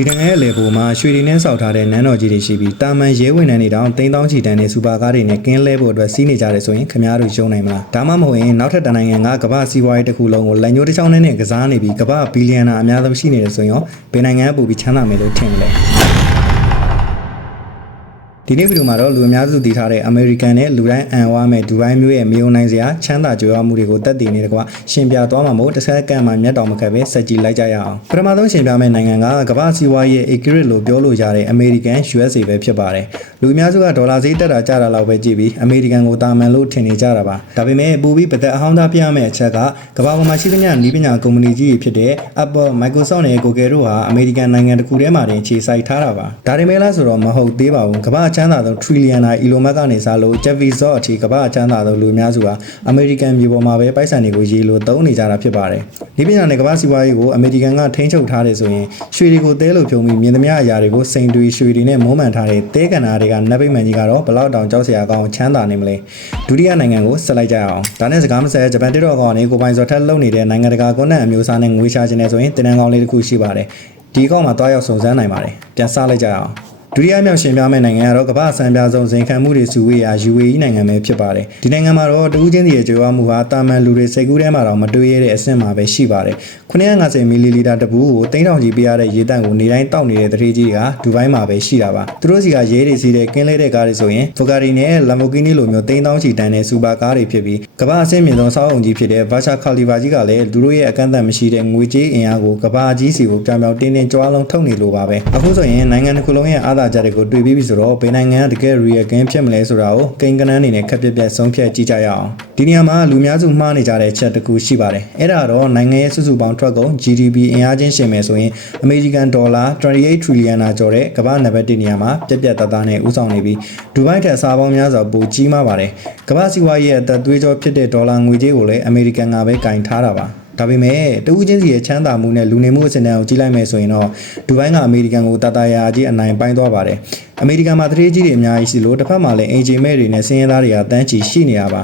ဒီနိုင်ငံရဲ့လေပေါ်မှာရွှေတွေနဲ့ဆောက်ထားတဲ့နန်းတော်ကြီးတွေရှိပြီးတာမန်ရဲဝင်နှန်းတွေတောင်3000ချီတန်းနဲ့စူပါကားတွေနဲ့ကင်းလဲဖို့အတွက်စီးနေကြတယ်ဆိုရင်ခင်ဗျားတို့ယုံနိုင်မလားဒါမှမဟုတ်ရင်နောက်ထပ်တနိုင်ငံကကမ္ဘာစီးပွားရေးတစ်ခုလုံးကိုလက်ညှိုးတစ်ချောင်းနဲ့ကစားနေပြီးကမ္ဘာဘီလီယံနာအများဆုံးရှိနေတယ်ဆိုရင်ရောဘယ်နိုင်ငံကပိုပြီးချမ်းသာမယ်လို့ထင်လဲဒီနေ့ဗီဒီယိုမှာတော့လူအများစုသိထားတဲ့အမေရိကန်နဲ့လူတိုင်းအံ့ဝါမဲ့ဒူဘိုင်းမျိုးရဲ့မြေုံနိုင်စရာချမ်းသာကြွယ်ဝမှုတွေကိုတက်တည်နေတယ်ကွာရှင်ပြသွားမှာမို့တစ်ဆက်ကန်မှာမျက်တော်မခက်ပဲစက်ကြည့်လိုက်ကြရအောင်ပထမဆုံးရှင်ပြမယ့်နိုင်ငံကကမ္ဘာစီးပွားရေး accurate လို့ပြောလို့ရတဲ့အမေရိကန် USA ပဲဖြစ်ပါတယ်လူအများစုကဒေါ်လာဈေးတက်တာကျတာလောက်ပဲကြည့်ပြီးအမေရိကန်ကိုတာမန်လို့ထင်နေကြတာပါဒါပေမဲ့ပူပြီးပသက်အဟောင်းသားပြရမယ့်အချက်ကကမ္ဘာပေါ်မှာရှိသမျှနည်းပညာကုမ္ပဏီကြီးတွေဖြစ်တဲ့ Apple, Microsoft နဲ့ Google တို့ဟာအမေရိကန်နိုင်ငံတစ်ခုထဲမှာတင်ခြေစိုက်ထားတာပါဒါပေမဲ့လားဆိုတော့မဟုတ်သေးပါဘူးကမ္ဘာချမ်းသာသော trillion Elon Musk ကနေစားလို့ Jeff Bezos အထိကမ္ဘာချမ်းသာသောလူများစုဟာအမေရိကန်မြေပေါ်မှာပဲပိုက်ဆံတွေကိုရေးလို့သုံးနေကြတာဖြစ်ပါတယ်။ဒီပညာနဲ့ကမ္ဘာစီးပွားရေးကိုအမေရိကန်ကထိန်းချုပ်ထားတယ်ဆိုရင်ရွှေတွေကိုတဲလို့ဖြုံပြီးမြင်သမျှအရာတွေကိုစိန်တွေရွှေတွေနဲ့မုံမှန်ထားတဲ့တဲကန်နာတွေကနတ်ပိတ်မှန်ကြီးကတော့ဘလောက်တောင်ကြောက်စရာကောင်းချမ်းသာနေမလဲ။ဒုတိယနိုင်ငံကိုဆက်လိုက်ကြအောင်။ဒါနဲ့စကားမဆက်ဂျပန် TikTok ကောင်တွေကိုပိုင်စော်ထက်လုပ်နေတဲ့နိုင်ငံတကာကွန်တန်အမျိုးအစားနဲ့ငွေရှာခြင်းနဲ့ဆိုရင်တင်နန်းကောင်းလေးတစ်ခုရှိပါတယ်။ဒီကောင်မှာတွားရောက်စုံစမ်းနိုင်ပါတယ်။ပြန်စားလိုက်ကြအောင်။ဒုတိယမြောက်ရှင်ပြမယ့်နိုင်ငံကတော့ကမ္ဘာအစံပြဆုံးဇင်ခံမှုတွေစုဝေးရာ UAE နိုင်ငံပဲဖြစ်ပါတယ်ဒီနိုင်ငံမှာတော့တဦးချင်းစီရဲ့ကြွယ်ဝမှုဟာတာမန်လူတွေစိတ်ကူးထဲမှာတော့မတွေးရတဲ့အဆင့်မှာပဲရှိပါတယ်950မီလီလီတာတပူကို3000ကြီးပေးရတဲ့ရေတန့်ကိုနေတိုင်းတောက်နေတဲ့တထေးကြီးကဒူဘိုင်းမှာပဲရှိတာပါသူတို့စီကရဲတွေစီးတဲ့ကင်းလဲတဲ့ကားတွေဆိုရင် Ferrari နဲ့ Lamborghini လိုမျိုး3000ချီတန်းတဲ့စူပါကားတွေဖြစ်ပြီးကမ္ဘာအဆင့်မြင့်ဆုံးစောင်းအုံကြီးဖြစ်တဲ့ Burj Khalifa ကြီးကလည်းသူတို့ရဲ့အကန့်အသတ်မရှိတဲ့ငွေကြေးအင်အားကိုကမ္ဘာကြီးစီကိုပြောင်ပြောင်တင်းတင်းကြွားလုံးထုတ်နေလို့ပါပဲအခုဆိုရင်နိုင်ငံတစ်ခုလုံးရဲ့အားသာချက်တွေကိုတွေ့ပြီးဆိုတော့ဘယ်နိုင်ငံကတကယ် real game ဖြစ်မလဲဆိုတာကိုကိန်းကနန်းအနေနဲ့ခက်ပြက်ပြက်ဆုံးဖြတ်ကြည့်ကြရအောင်ဒီနေရာမှာလူများစုမှားနေကြတဲ့ချက်တစ်ခုရှိပါတယ်အဲ့ဒါတော့နိုင်ငံရဲ့စုစုပေါင်းထွက်ကုန် GDP အင်အားချင်းရှင်မယ်ဆိုရင်အမေရိကန်ဒေါ်လာ28 trillion ကျော်တဲ့ကမ္ဘာနံပါတ်1နေရာမှာပြက်ပြက်သားသားနဲ့ဦးဆောင်နေပြီးဒူဘိုင်းထက်အစားပေါင်းများစွာပိုကြီးမားပါတယ်ကမ္ဘာစီးပွားရေးအသက်သွေးကြောဖြစ်တဲ့ဒေါ်လာငွေကြေးကိုလည်းအမေရိကန်ကပဲကင်ထားတာပါဒါပေမဲ့တဦးချင်းစီရဲ့ချမ်းသာမှုနဲ့လူနေမှုအဆင့်အတန်းကိုကြည့်လိုက်မယ်ဆိုရင်တော့ဒူဘိုင်းကအမေရိကန်ကိုတာတာယာကြီးအနိုင်ပိုင်းသွားပါတယ်အမေရိကန်မှာတရေကြီးတွေအများကြီးရှိလို့တစ်ဖက်မှာလည်းအင်ဂျင်မဲတွေနဲ့စင်းရဲသားတွေကတန်းချီရှိနေတာပါ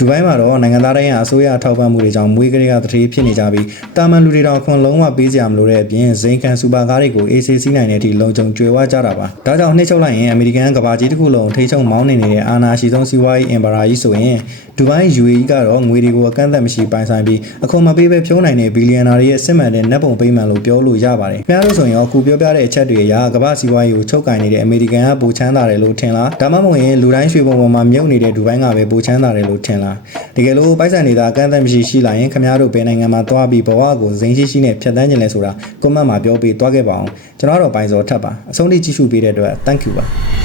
ဒူဘိုင်းမှာတော့နိုင်ငံသားတိုင်းအစိုးရထောက်ပံ့မှုတွေကြောင့်မွေးကလေးကတရေဖြစ်နေကြပြီးတာမန်လူတွေတော့ခွန်လုံးဝပေးစရာမလိုတဲ့အပြင်ဇိမ်ခံစူပါကားတွေကို AC နိုင်တဲ့အထိလုံခြုံကြွယ်ဝကြတာပါဒါကြောင့်နှိမ့်ချုပ်လိုက်ရင်အမေရိကန်ကမ္ဘာကြီးတစ်ခုလုံးထိချုံမောင်းနေတဲ့အာဏာရှိဆုံးစီးပွားရေးအင်ပါရာကြီးဆိုရင်ဒူဘိုင်း UAE ကတော့ငွေတွေကိုအကန့်အသတ်မရှိပိုင်ဆိုင်ပြီးအခွန်မပေးပဲဖြုံးနိုင်တဲ့ဘီလီယံနာတွေရဲ့စစ်မှန်တဲ့နက်ပုံပိမှန်လို့ပြောလို့ရပါတယ်။ခင်ဗျားတို့ဆိုရင်အခုပြောပြတဲ့အချက်တွေအရကမ္ဘာစီးပွားရေးကိုချုပ်ကင်နေတဲ့အမေရိကန်ကပိုချမ်းသာတယ်လို့ထင်လားဒါမှမဟုတ်ရင်လူတိုင်းရွှေဘုံပေါ်မှာမြုပ်နေတဲ့ဒူဘိုင်းကပဲပိုချမ်းသာတယ်လို့ထင်လားတကယ်လို့ပိုက်ဆံနေတာအကန့်အသတ်မရှိရှိလာရင်ခင်ဗျားတို့ဘယ်နိုင်ငံမှာသွားပြီးဘဝကိုဇိမ်ရှိရှိနဲ့ဖြတ်သန်းခြင်းလဲဆိုတာကွန်မန့်မှာပြောပေးသွားခဲ့ပါအောင်ကျွန်တော်တော့ပိုင်စော်ထပ်ပါအဆုံးထိကြည့်ရှုပေးတဲ့အတွက် thank you ပါ